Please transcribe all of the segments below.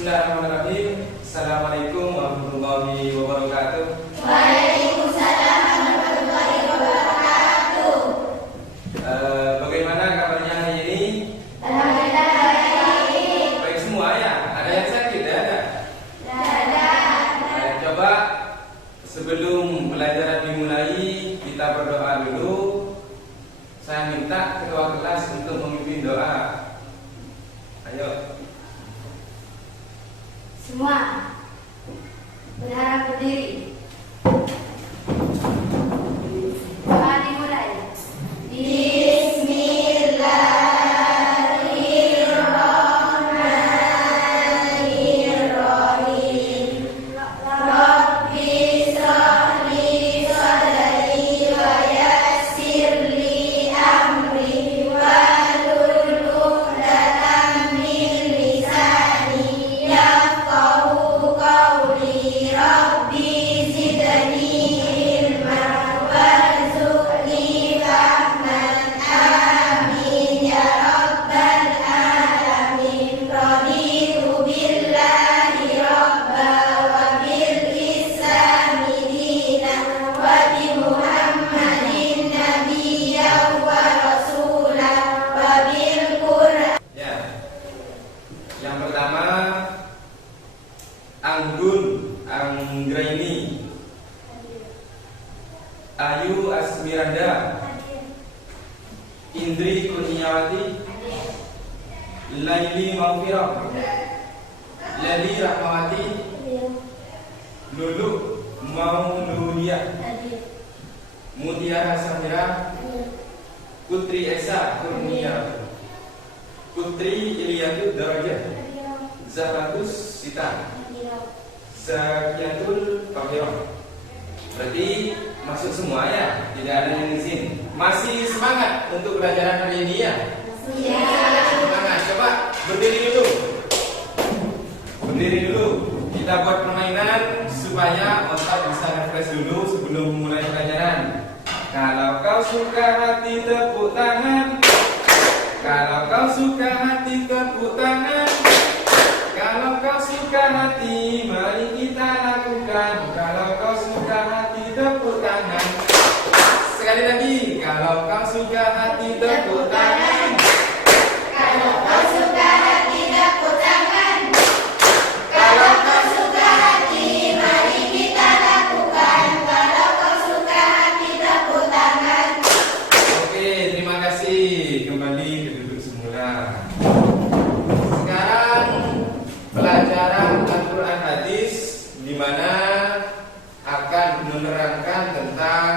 Bismillahirrahmanirrahim. Assalamualaikum warahmatullahi wabarakatuh. Waalaikumsalam warahmatullahi wabarakatuh. Bagaimana kabarnya hari ini? Alhamdulillah baik. Baik semua ya? Ada yang sakit? Ada? Ada. Coba sebelum pelajaran dimulai kita berdoa dulu. Saya minta ketua kelas untuk memimpin doa. Ayo. Semua berharap berdiri. Doa dimulai. Bismillahirrahmanirrahim. Rabbi shrah li sadri wa yassir li amri wahlul 'uqdatam min lisani yafqahu qawli. Rabbi zidni ilman warzuqni fahman. Amin ya rabbal alamin. Raditu billahi rabba wa bil islami dinan wa bi muhammadin nabiyyan wa rasulan wa bil qur'an. Ya. Yang pertama Anggun Anggraini, Ayu Asmiranda, Indri Kurniawati, Laili Maufirah, Lali Rahmawati, Lulu Mauludiyah, Mutiara Samira, Putri Esa Kurnia, Putri Iliyatul Darajat, Zahratus Sita, Zakiatul Fahirah. Berarti masuk semua ya, tidak ada yang izin. Masih semangat untuk pelajaran hari ini ya? Semangat, coba berdiri dulu. Berdiri dulu. Kita buat permainan supaya otak bisa refresh dulu sebelum mulai pelajaran. Kalau kau suka hati tepuk tangan. Kalau kau suka hati tepuk tangan. Kalau kau suka hati, mari kita lakukan. Kalau kau suka hati, tepuk tangan. Sekali lagi, kalau kau suka hati, tepuk tangan. Kalau kau suka hati tepuk tangan. Kalau Kau suka hati, mari kita lakukan. Kalau kau suka hati tepuk tangan. Oke, terima kasih. Kembali ke duduk semula. Sekarang pelajaran Al-Quran Hadis, di mana akan menerangkan tentang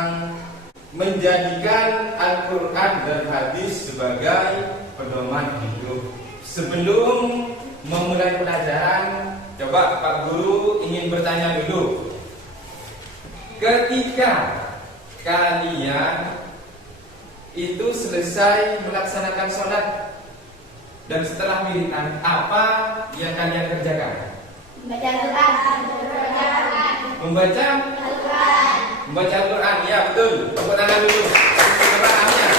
menjadikan Al-Quran dan Hadis sebagai pedoman hidup. Sebelum memulai pelajaran, coba Pak Guru ingin bertanya dulu. Ketika kalian itu selesai melaksanakan sholat dan setelah wiridan, apa yang kalian kerjakan? Baca Al-Quran. Membaca Al-Quran. Membaca Al-Quran, ya betul. Tepuk tangan dulu. Pemahamannya.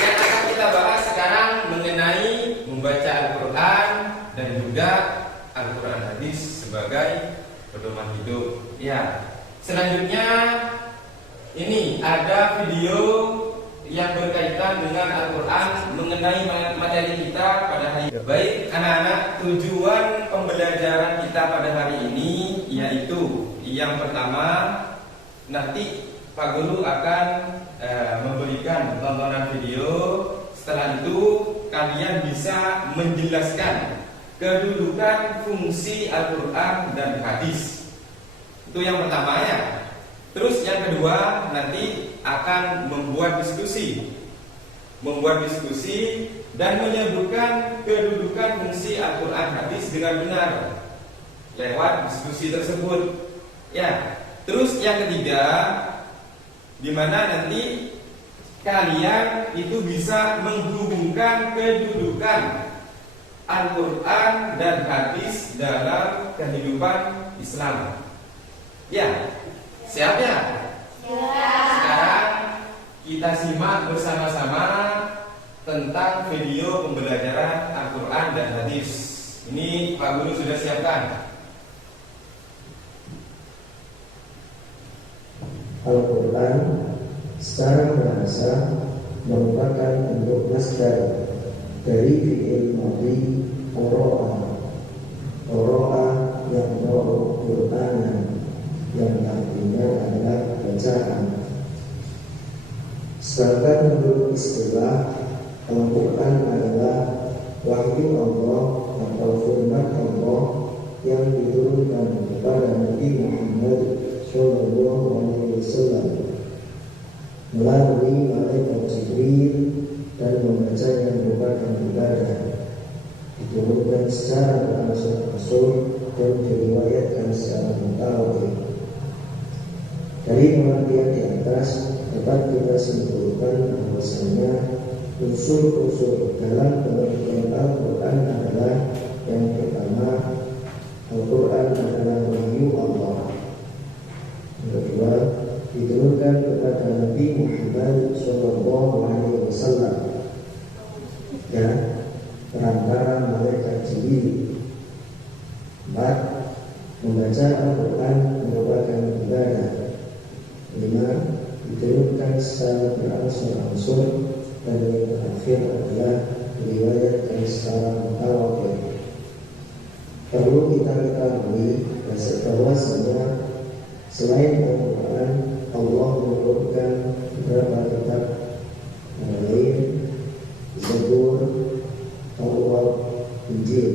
Yang akan kita bahas sekarang mengenai membaca Al-Quran dan juga Al-Quran Hadis sebagai pedoman hidup. Ya. Selanjutnya ini ada video yang berkaitan dengan Al-Quran mengenai materi kita pada hari ini. Baik anak-anak, tujuan pembelajaran kita pada hari ini yaitu yang pertama, nanti Pak Guru akan memberikan tontonan video. Setelah itu kalian bisa menjelaskan kedudukan fungsi Al-Quran dan Hadis. Itu yang pertama ya. Terus yang kedua, nanti akan membuat diskusi dan menyebutkan kedudukan fungsi Al-Quran Hadis dengan benar lewat diskusi tersebut. Ya. Terus yang ketiga, di mana nanti kalian itu bisa menghubungkan kedudukan Al-Quran dan Hadis dalam kehidupan Islam. Ya. Siap ya? Sekarang kita simak bersama-sama tentang video pembelajaran Al-Quran dan Hadis. Ini Pak Guru sudah siapkan. Al-Quran secara bahasa merupakan bentuk masdar dari fi'il madhi qara'a. Qara'a yang roh Qur'anan, yang artinya adalah bacaan. Sedangkan menurut istilah, Al-Quran adalah wahyu Allah atau firman Allah yang diturunkan kepada Nabi Muhammad Shallallahu Alaihi Wasallam melalui malaikat Jibril, dan membacanya merupakan ibadah. Diturunkan secara berangsur-angsur dan diriwayatkan secara mutawatir. Dari pengertian di atas dapat kita simpulkan bahwasanya unsur-unsur dalam pengertian Al-Quran adalah: yang pertama, Al-Quran adalah wahyu Allah. Yang kedua, diturunkan kepada Nabi Muhammad SAW ya, perantara malaikat Jibril. 4. Membaca Al-Quran merupakan ibadah. 5. Diturunkan secara berangsur-angsur, dan yang terakhir adalah diriwayatkan secara mutawatir. Perlu kita ketahui bahwasanya selain Al-Quran, Allah menurunkan beberapa kitab yang lain: Zabur, Taurat, Injil.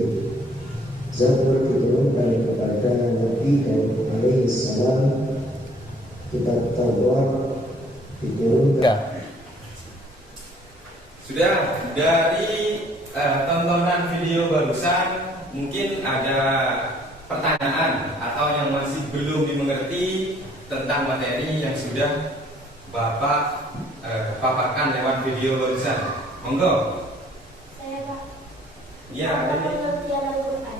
Zabur diturunkan kepada Nabi Daud alaihissalam. Kitab Taurat diturunkan. Sudah, dari tontonan video barusan mungkin ada pertanyaan atau yang masih belum dimengerti tentang materi yang sudah Bapak paparkan lewat video barusan. Monggo. Saya Pak. Ya, Apa ini. pengertian Al-Quran?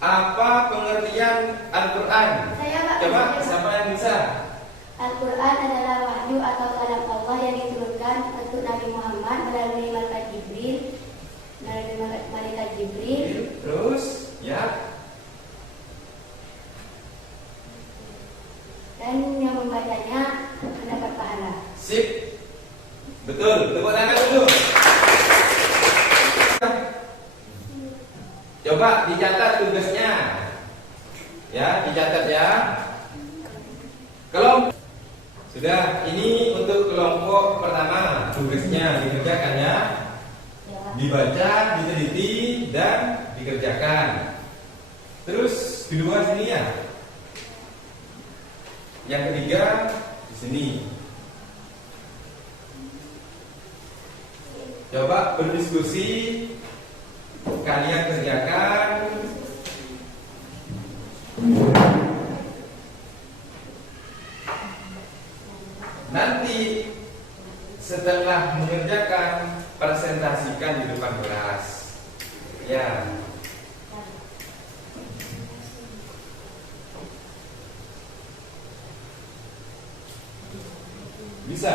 Apa pengertian Al-Quran? Saya Pak. Coba, Saya, Pak. siapa yang bisa? Al-Quran adalah wahyu atau kalam Allah yang diturunkan untuk Nabi Muhammad melalui malaikat Jibril. Terus, ya. Dan yang membacanya mendapat pahala. Sip. Betul, tepuk tangan dulu. Coba dicatat tugasnya. Ya, dicatat ya. Kelompok. Sudah, ini untuk kelompok pertama. Tugasnya dikerjakan ya. Dibaca, diteliti, dan dikerjakan. Terus kedua sini ya. Yang ketiga di sini. Coba berdiskusi, kalian kerjakan. Nanti setelah mengerjakan, presentasikan di depan kelas. Ya. Bisa?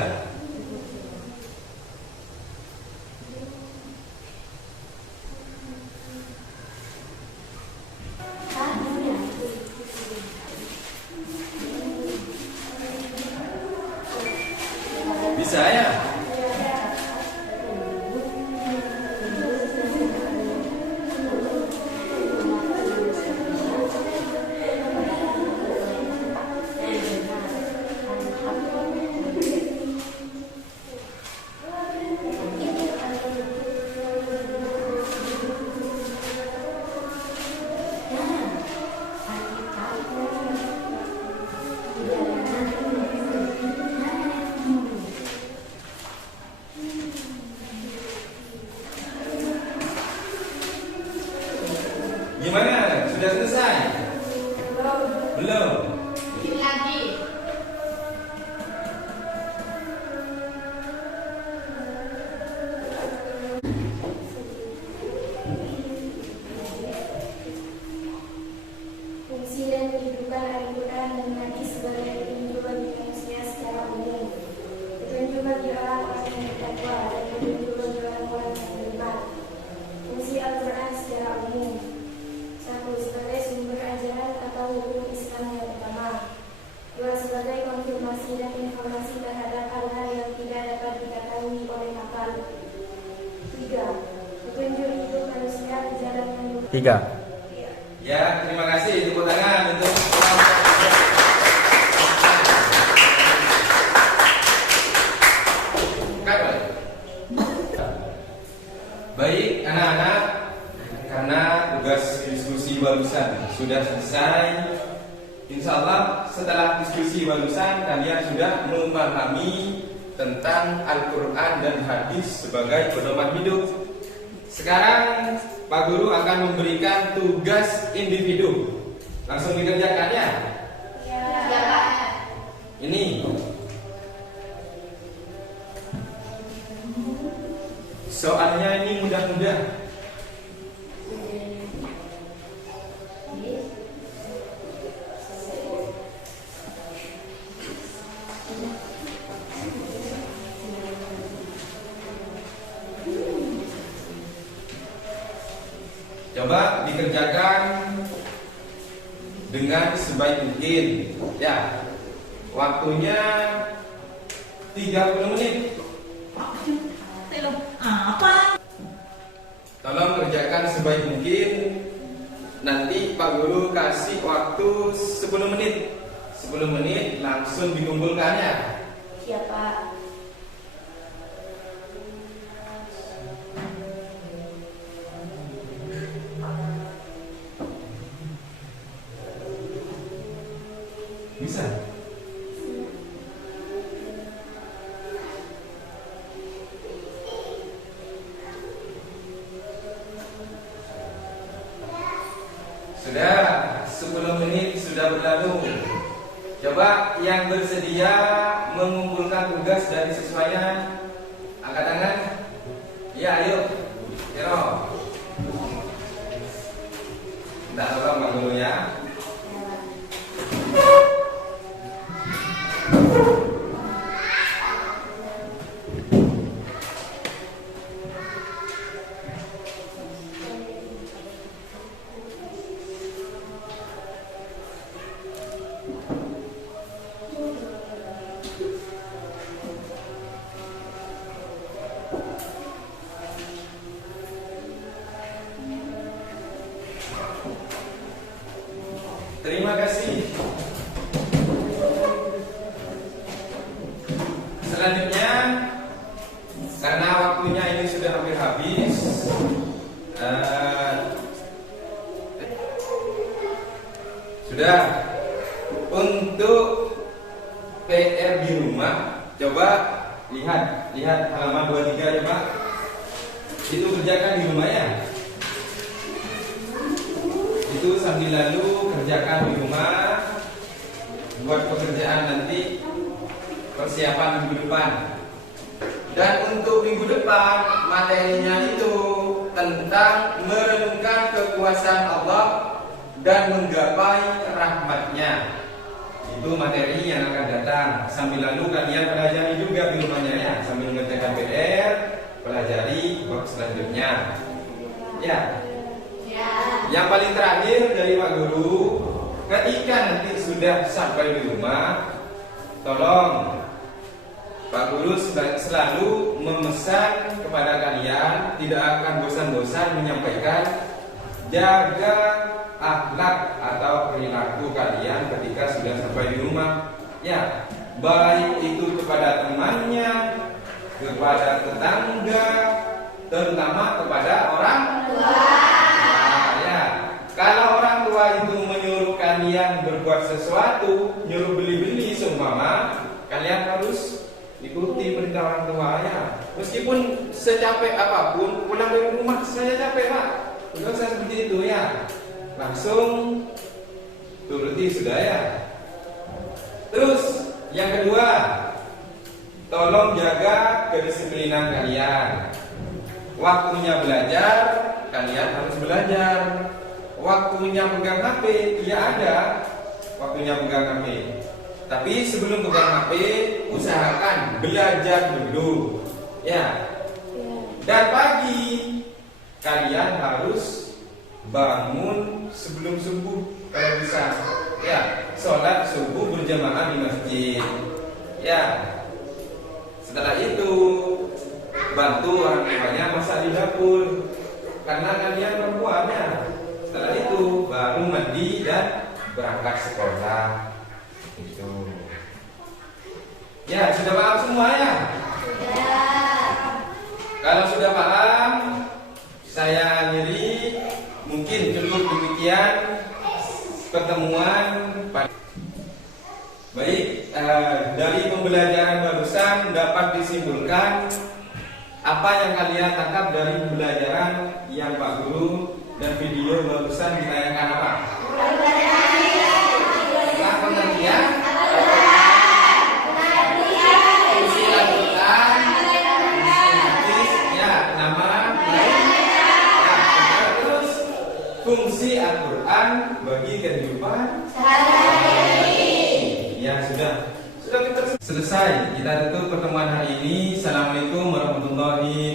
Bisa ya? Gimana? Sudah selesai? Belum? Bikin lagi. Fungsi dan kedudukan Al-Quran dan hadis sebagai petunjuk bagi manusia secara umum, petunjuk bagi orang-orang yang bertakwa, dan petunjuk bagi orang-orang yang beriman. Fungsi Al-Quran secara umum: Ya, terima kasih. Tepuk tangan untuk baik anak-anak, karena tugas diskusi barusan sudah selesai. Insya Allah setelah diskusi barusan kalian sudah memahami tentang Al-Quran dan hadis sebagai pedoman hidup. Sekarang Pak Guru akan memberikan tugas individu. Langsung dikerjakan ya. Ini soalnya ini mudah-mudah. Coba dikerjakan dengan sebaik mungkin. Ya, waktunya 30 menit. Apa? Tolong kerjakan sebaik mungkin. Nanti Pak Guru kasih waktu 10 menit. 10 menit langsung dikumpulkannya. Siapa? Bisa? Sudah, 10 menit sudah berlalu. Coba yang bersedia mengumpulkan tugas dari siswanya, angkat tangan. Ya, ayo. Kero. Minta tolong Pak Guru ya. Terima kasih. Selanjutnya, karena waktunya ini sudah hampir habis, sudah untuk PR di rumah, coba lihat halaman 23 coba. Itu kerjakan di rumah ya. Itu sambil lalu kerjakan di rumah, buat pekerjaan nanti persiapan minggu depan. Dan untuk minggu depan materinya itu tentang merenungkan kekuasaan Allah dan menggapai rahmatnya. Itu materi yang akan datang. Sambil lalu kalian pelajari juga di rumahnya ya, sambil mengerjakan PR, pelajari bab selanjutnya. Ya. Yang paling terakhir dari Pak Guru, ketika nanti sudah sampai di rumah, tolong Pak Guru selalu memesan kepada kalian, tidak akan bosan-bosan menyampaikan, jaga akhlak atau perilaku kalian ketika sudah sampai di rumah. Ya, baik itu kepada temannya, kepada tetangga, terutama kepada orang tua. Kalau orang tua itu menyuruh kalian berbuat sesuatu, nyuruh beli-beli seumpama, kalian harus ikuti perintah orang tua ya. Meskipun secapek apapun, pulang dari rumah saya capek Pak, tidak usah seperti itu ya. Langsung turuti sudah ya. Terus yang kedua, tolong jaga kedisiplinan kalian. Waktunya belajar, kalian harus belajar. Waktunya pegang HP, ya ada waktunya pegang HP. Tapi sebelum pegang HP, usahakan belajar dulu. Ya. Dan pagi kalian harus bangun sebelum subuh kalau bisa. Ya, sholat subuh berjamaah di masjid. Ya. Setelah itu bantu orang tuanya masak di dapur. Karena kalian perempuannya Setelah itu baru mandi dan berangkat sekolah. Itu. Ya, sudah paham semua ya? Kalau sudah paham, saya akhiri. Mungkin cukup demikian pertemuan. Baik, dari pembelajaran barusan dapat disimpulkan apa yang kalian tangkap dari pembelajaran yang Pak Guru dan video barusan ditayangkan apa? Pengertian, fungsi Al-Quran, ya nama, terus fungsi Al-Quran bagi kehidupan. Ya sudah kita selesai. Kita tutup pertemuan hari ini. Assalamualaikum warahmatullahi wabarakatuh.